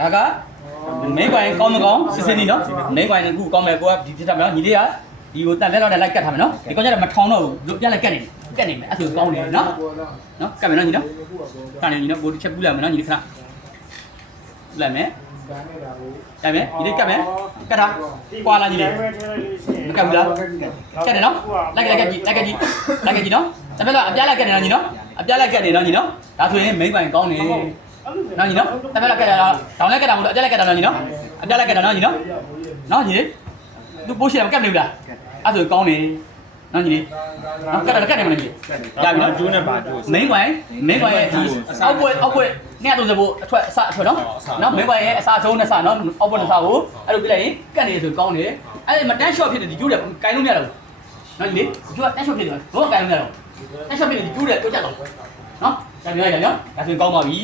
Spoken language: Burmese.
ဒါကမင်းကွိုင်ကောင်းမကောင်းစစ်စစ်နီးနော်မင်းကွိုင်ကကောင်းမယ်ကိုကဒီဖြစ်တာမယ်နော်ညီလေးကဒီကိုတက်လက်တော့လိုက်ကတ်ထားမယ်နော်ဒီကောင်ကျတော့မထောင်တော့ဘူးပြက်လိုက်ကတ်နေမယ်အဲ့ဆိုကောင်းနေနော်ကတ်မယ်နော်ညီနော်ကတ်နေညီနော်ကိုတစ်ချက်ပူးလိုက်မယ်နော်ညီလေးခဏလိုက်မယ်ကတ်မယ်ညီလေးကတ်မယ်ကတ်တာကွာလာညီလေးမကတ်ဘူးလားကတ်တယ်နော်လိုက်ကတ်ကြည့်နော်တပည့်တော့အပြားလိုက်ကတ်နေနော်ညီနော်အပြားလိုက်ကတ်နေနော်ညီနော်ဒါဆိုရင်မင်းကွိုင်ကောင်းနေနော်ညီနော်တပည့်လိုက်ကတ်တာတောင်းလိုက်ကတ်တာမလို့အပြားလိုက်ကတ်တာနော်ညီနော်အပြားလိုက်ကတ်တာနော်ညီနော်နော်ညီလေးသူပိုးရှိတယ်မကတ်နေဘူးလားအဲ့ဆိုကောင်းနေနော်ညီလေးနော်ကတ်တယ်မလားညီရပြီနော်ကျိုးနဲ့ပါကျိုးမင်းကွိုင်ရဲ့ဒီအောက်ဘွက်နဲ့30ဖို့အထွက်နော်မင်းကွိုင်ရဲ့အစာဆုံးနဲ့စနော်အောက်ဘွက်နဲ့စကိုအဲ့လိုပြလိုက်ရင်ကတ်နေဆိုကောင်းနေအဲ့မတန်းရှော့ဖြစ်တယ်ဒီကျိုးတယ်ကိုင်လို့မရတော့ဘူးနော်ညီလေးကျိုးကတန်းရှော့ဖြစ်တယ်ဘောကိုင်လို့မရတော့တန်းရှော့ဖြစ်တယ်ဒီကျိုးတယ်တိုးကြတော့နော်ဒါပြောရအောင်နော်ဒါဆိုကောင်းပါပြီ